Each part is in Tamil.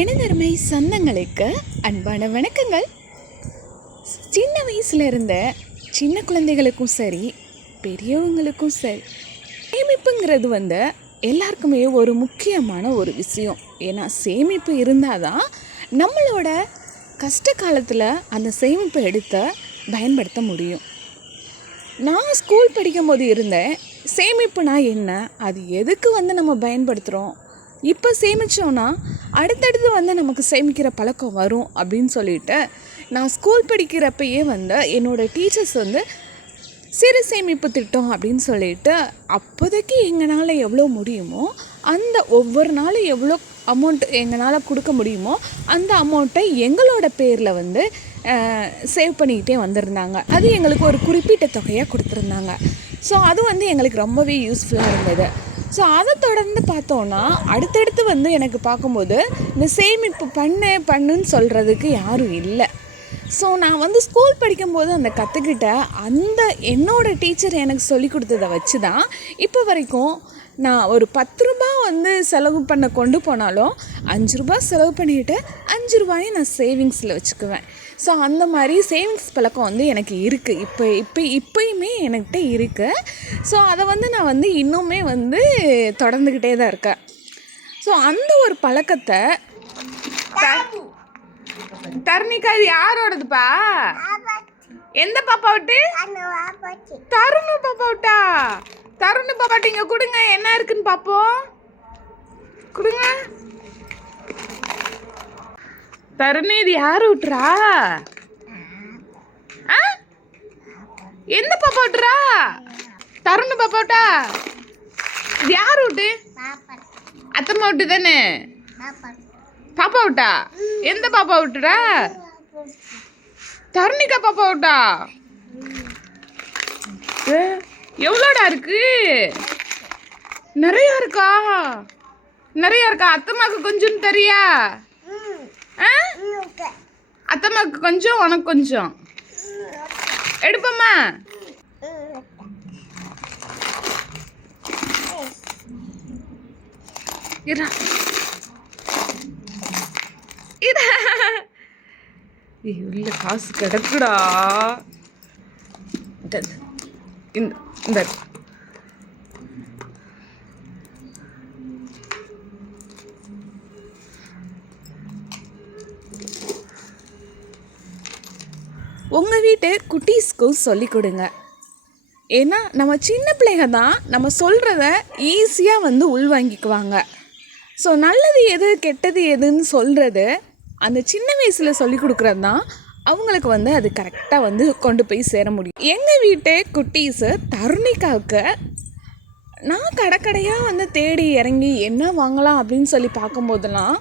எனதருமை சொந்தங்களுக்கு அன்பான வணக்கங்கள். சின்ன வயசில் இருந்த சின்ன குழந்தைகளுக்கும் சரி, பெரியவங்களுக்கும் சரி, சேமிப்புங்கிறது எல்லாருக்குமே ஒரு முக்கியமான ஒரு விஷயம். ஏன்னா சேமிப்பு இருந்தால் தான் நம்மளோட கஷ்ட காலத்தில் அந்த சேமிப்பை எடுத்து பயன்படுத்த முடியும். நான் ஸ்கூல் படிக்கும்போது இருந்தேன். சேமிப்புனா என்ன, அது எதுக்கு நம்ம பயன்படுத்துகிறோம், இப்போ சேமித்தோன்னா அடுத்தடுத்து நமக்கு சேமிக்கிற பழக்கம் வரும் அப்படின்னு சொல்லிட்டு நான் ஸ்கூல் படிக்கிறப்பயே என்னோடய டீச்சர்ஸ் சிறு சேமிப்பு திட்டம் அப்படின்னு சொல்லிட்டு அப்போதைக்கு எங்களால் எவ்வளோ முடியுமோ அந்த ஒவ்வொரு நாளும் எவ்வளோ அமௌண்ட் எங்களால் கொடுக்க முடியுமோ அந்த அமௌண்ட்டை எங்களோட பேரில் சேவ் பண்ணிக்கிட்டே வந்திருந்தாங்க. அது எங்களுக்கு ஒரு குறிப்பிட்ட தொகையாக கொடுத்துருந்தாங்க. ஸோ அது எங்களுக்கு ரொம்பவே யூஸ்ஃபுல்லாக இருந்தது. ஸோ அதை தொடர்ந்து பார்த்தோன்னா அடுத்தடுத்து எனக்கு பார்க்கும்போது இந்த சேமிப்பு பண்ணுன்னு சொல்கிறதுக்கு யாரும் இல்லை. ஸோ நான் ஸ்கூல் படிக்கும்போது அந்த கற்றுக்கிட்ட என்னோடய டீச்சர் எனக்கு சொல்லி கொடுத்ததை வச்சு தான் இப்போ வரைக்கும் நான் ஒரு 10 ரூபா செலவு பண்ண கொண்டு போனாலும் 5 ரூபா செலவு பண்ணிவிட்டு 5 ரூபாயும் நான் சேவிங்ஸில் வச்சுக்குவேன். ஸோ அந்த மாதிரி சேவிங்ஸ் பழக்கம் எனக்கு இருக்குது. இப்போயுமே என்கிட்ட இருக்குது. ஸோ அதை நான் இன்னுமே தொடர்ந்துக்கிட்டே தான் இருக்கேன். ஸோ அந்த ஒரு பழக்கத்தை தருணிக்கா, இது யாரோடதுப்பா? எந்த பாப்பா விட்டு? தருணு பாப்பா விட்டா? தருணு பாப்பாட்ட இங்கே கொடுங்க, என்ன இருக்குன்னு பார்ப்போம். கொடுங்க தருணு, இது யாரு விட்டுறா? எந்த பாப்பா விட்டுறா? தருணு பாப்பா விட்டா? இது யாரு விட்டு? அத்தம்மா விட்டு தானே? பாப்பா விட்டா? எந்த பாப்பா விட்டுறா? தருணிக்கா பாப்பா விட்டா? எவ்வளோடா இருக்கு? நிறையா இருக்கா? அத்தம்மாக்கு கொஞ்சம் தெரியா? அத்தம்மாக்கு கொஞ்சம், உனக்கு கொஞ்சம் எடுப்பம்மா. உள்ள காசு கிடக்குடா. இந்த உங்கள் வீட்டு குட்டீஸ்க்கும் சொல்லிக் கொடுங்க. ஏன்னா நம்ம சின்ன பிள்ளைங்க தான் நம்ம சொல்கிறத ஈஸியாக உள்வாங்கிக்குவாங்க. ஸோ நல்லது எது கெட்டது எதுன்னு சொல்கிறது அந்த சின்ன வயசில் சொல்லிக் கொடுக்குறது தான் அவங்களுக்கு அது கரெக்டாக கொண்டு போய் சேர முடியும். எங்கள் வீட்டு குட்டீஸு தருணிக்காவுக்கு நான் கடையாக தேடி இறங்கி என்ன வாங்கலாம் அப்படின்னு சொல்லி பார்க்கும்போதெல்லாம்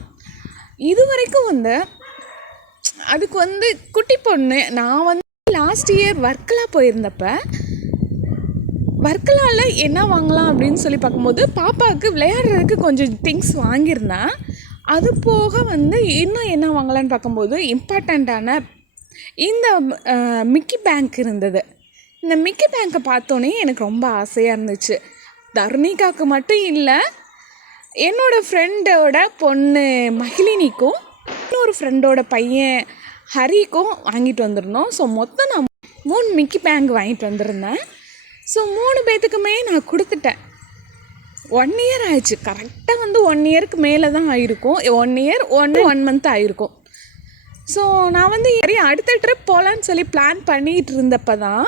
இது வரைக்கும் அதுக்கு குட்டி பொண்ணு நான் லாஸ்ட் இயர் வர்க்கலா போயிருந்தப்ப வர்க்கலாவில் என்ன வாங்கலாம் அப்படின்னு சொல்லி பார்க்கும்போது பாப்பாவுக்கு விளையாடுறதுக்கு கொஞ்சம் திங்ஸ் வாங்கியிருந்தேன். அது போக இன்னும் என்ன வாங்கலான்னு பார்க்கும்போது இம்பார்ட்டண்ட்டான இந்த மிக்கி பேங்க் இருந்தது. இந்த மிக்கி பேங்க்கை பார்த்தோன்னே எனக்கு ரொம்ப ஆசையாக இருந்துச்சு. தருணிகாவுக்கு மட்டும் இல்லை, என்னோடய ஃப்ரெண்டோட பொண்ணு மகிழினிக்கும் இன்னொரு ஃப்ரெண்டோட பையன் ஹரிக்கும் வாங்கிட்டு வந்திருந்தோம். ஸோ மொத்தம் நான் 3 மிக்கி பேங்க் வாங்கிட்டு வந்திருந்தேன். ஸோ 3 பேத்துக்குமே நான் கொடுத்துட்டேன். 1 இயர் ஆயிடுச்சு. கரெக்டாக 1 இயருக்கு மேலே தான் ஆகிருக்கும். 1 இயர் 1 மந்த் ஆகிருக்கும். ஸோ நான் அடுத்த ட்ரிப் போகலான்னு சொல்லி பிளான் பண்ணிகிட்டு இருந்தப்போ தான்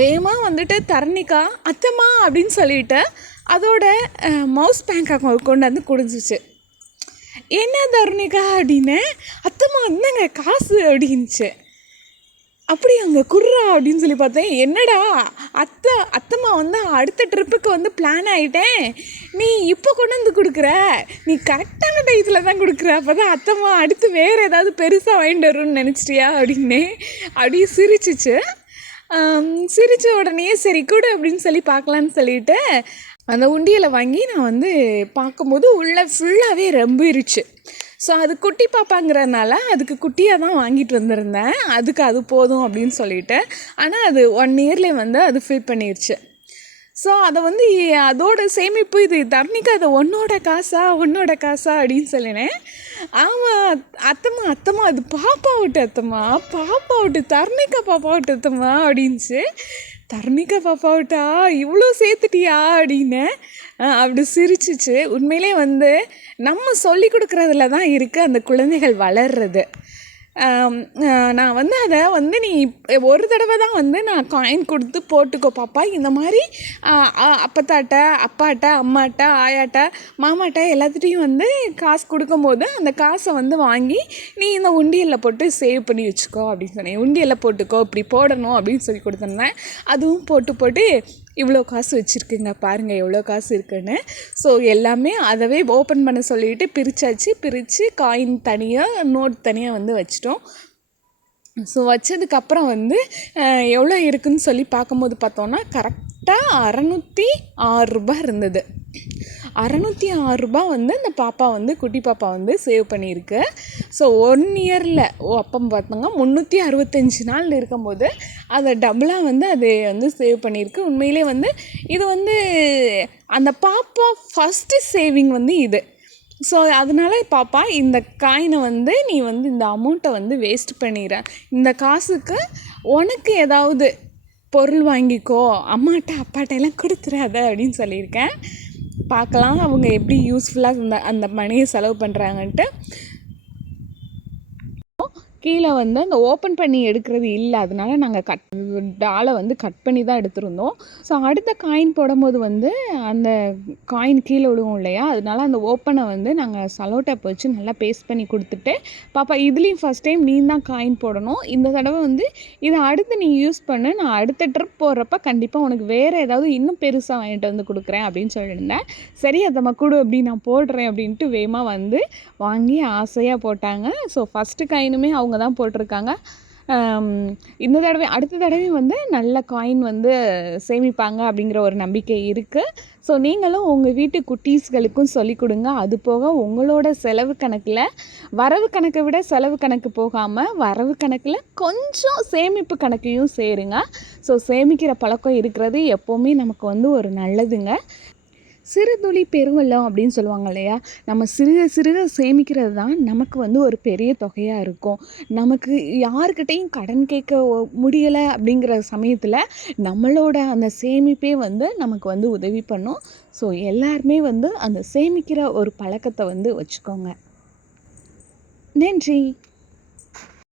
வேகமாக தரணிக்கா அத்தம்மா அப்படின்னு சொல்லிட்டு அதோட மவுஸ் பேங்க் கொண்டு கொடுத்துச்சு. என்ன தருணிக்கா அப்படின்னு, அத்தம்மா வந்தாங்க காசு அப்படின்ச்சு. அப்படி அங்கே குர்றா அப்படின்னு சொல்லி பார்த்தேன். என்னடா அத்தம்மா அடுத்த ட்ரிப்புக்கு பிளான் ஆகிட்டேன், நீ இப்போ கொண்டு கொடுக்குற, நீ கரெக்டான டயத்தில் தான் கொடுக்குற, அப்போ தான் அத்தம்மா அடுத்து வேறு ஏதாவது பெருசாக வாங்கிட்டு வரும்னு நினச்சிட்டியா அப்படின்னு அப்படியே சிரிச்சிச்சு. சிரித்த உடனே சரி கொடு அப்படின்னு சொல்லி பார்க்கலான்னு சொல்லிட்டு அந்த உண்டியலை வாங்கி நான் பார்க்கும்போது உள்ளே ஃபுல்லாகவே ரொம்பிருச்சு. ஸோ அது குட்டி பாப்பாங்கிறதுனால அதுக்கு குட்டியாக தான் வாங்கிட்டு வந்திருந்தேன். அதுக்கு அது போதும் அப்படின்னு சொல்லிட்டு, ஆனால் அது 1 இயர்லேயே அது ஃபில் பண்ணிடுச்சு. ஸோ அதை வந்து அதோட சேமிப்பு இது தர்ணிகா அதை உன்னோட காசா அப்படின்னு சொல்லினேன். ஆமாம் அத்தம்மா அது பாப்பா விட்டு அத்தம்மா, பாப்பா விட்டு தர்ணிகா பாப்பா விட்டு அத்தம்மா அப்படின்ச்சு. தர்ணிகா பாப்பா விட்டா இவ்வளோ சேர்த்துட்டியா அப்படின்னு அப்படி சிரிச்சிச்சு. உண்மையிலே வந்து நம்ம சொல்லி கொடுக்குறதுல தான் இருக்குது அந்த குழந்தைகள் வளர்றது. நான் வந்து அதை வந்து நீ ஒரு தடவை தான் வந்து நான் காயின் கொடுத்து போட்டுக்கோ பாப்பா, இந்த மாதிரி அப்பத்தாட்ட அப்பாட்ட அம்மாட்ட ஆயாட்ட மாமாட்ட எல்லாத்துட்டையும் வந்து காசு கொடுக்கும்போது அந்த காசை வந்து வாங்கி நீ இந்த உண்டியலில் போட்டு சேவ் பண்ணி வச்சுக்கோ அப்படின்னு சொன்னேன். உண்டியலில் போட்டுக்கோ, இப்படி போடணும் அப்படின்னு சொல்லி கொடுத்துருந்தேன். அதுவும் போட்டு இவ்வளோ காசு வச்சுருக்குங்க பாருங்கள் எவ்வளோ காசு இருக்குன்னு. ஸோ எல்லாமே அதவே ஓப்பன் பண்ண சொல்லிவிட்டு பிரித்து காயின் தனியாக நோட் தனியாக வந்து வச்சிட்டோம். ஸோ வச்சதுக்கப்புறம் வந்து எவ்வளோ இருக்குதுன்னு சொல்லி பார்க்கும்போது பார்த்தோன்னா கரெக்டாக 606 ரூபாய் இருந்தது. 606 வந்து அந்த பாப்பா வந்து குட்டி பாப்பா வந்து சேவ் பண்ணியிருக்கு. ஸோ 1 இயரில் அப்போ பார்த்தோங்க 365 நாள் இருக்கும்போது அதை டபுளாக வந்து அது வந்து சேவ் பண்ணியிருக்கு. உண்மையிலே வந்து இது வந்து அந்த பாப்பா ஃபஸ்ட்டு சேவிங் வந்து இது. ஸோ அதனால் பாப்பா இந்த காயினை வந்து நீ வந்து இந்த அமௌண்ட்டை வந்து வேஸ்ட் பண்ணிடுற, இந்த காசுக்கு உனக்கு ஏதாவது பொருள் வாங்கிக்கோ, அம்மாட்ட அப்பாட்ட எல்லாம் கொடுத்துறாத அப்படின்னு சொல்லியிருக்கேன். பார்க்கலாம் அவங்க எப்படி யூஸ்ஃபுல்லாக அந்த மணியை செலவு பண்ணுறாங்கன்ட்டு. கீழே வந்து அந்த ஓப்பன் பண்ணி எடுக்கிறது இல்லை, அதனால நாங்கள் டாலை வந்து கட் பண்ணி தான் எடுத்திருந்தோம். ஸோ அடுத்த காயின் போடும்போது வந்து அந்த காயின் கீழே விடுவோம் இல்லையா, அதனால அந்த ஓப்பனை வந்து நாங்கள் சலோ டேப் வச்சு நல்லா பேஸ்ட் பண்ணி கொடுத்துட்டு, பாப்பா இதுலேயும் ஃபஸ்ட் டைம் நீ தான் காயின் போடணும், இந்த தடவை வந்து இதை அடுத்து நீ யூஸ் பண்ணு, நான் அடுத்த ட்ரிப் போடுறப்ப கண்டிப்பாக உனக்கு வேறு ஏதாவது இன்னும் பெருசாக வாங்கிட்டு வந்து கொடுக்குறேன் அப்படின்னு சொல்லியிருந்தேன். சரி அதை கொடு அப்படி நான் போடுறேன் அப்படின்ட்டு வேகமாக வந்து வாங்கி ஆசையாக போட்டாங்க. ஸோ ஃபஸ்ட்டு காயினுமே அவங்க தான் போட்டிருக்காங்க. இந்த தடவை அடுத்த தடவையும் வந்து நல்ல காயின் வந்து சேமிப்பாங்க அப்படிங்கிற ஒரு நம்பிக்கை இருக்குது. ஸோ நீங்களும் உங்கள் வீட்டு குட்டீஸ்களுக்கும் சொல்லிக் கொடுங்க. அது போக உங்களோட செலவு கணக்கில் வரவு கணக்கை விட செலவு கணக்கு போகாமல் வரவு கணக்கில் கொஞ்சம் சேமிப்பு கணக்கையும் சேருங்க. ஸோ சேமிக்கிற பழக்கம் இருக்கிறது எப்போவுமே நமக்கு வந்து ஒரு நல்லதுங்க. சிறு துளி பெருவெள்ளம் அப்படின்னு சொல்லுவாங்க இல்லையா, நம்ம சிறுக சேமிக்கிறது தான் நமக்கு வந்து ஒரு பெரிய தொகையாக இருக்கும். நமக்கு யாருக்கிட்டையும் கடன் கேட்க முடியலை அப்படிங்கிற சமயத்தில் நம்மளோட அந்த சேமிப்பே வந்து நமக்கு வந்து உதவி பண்ணும். ஸோ எல்லாருமே வந்து அந்த சேமிக்கிற ஒரு பழக்கத்தை வந்து வச்சுக்கோங்க. நன்றி.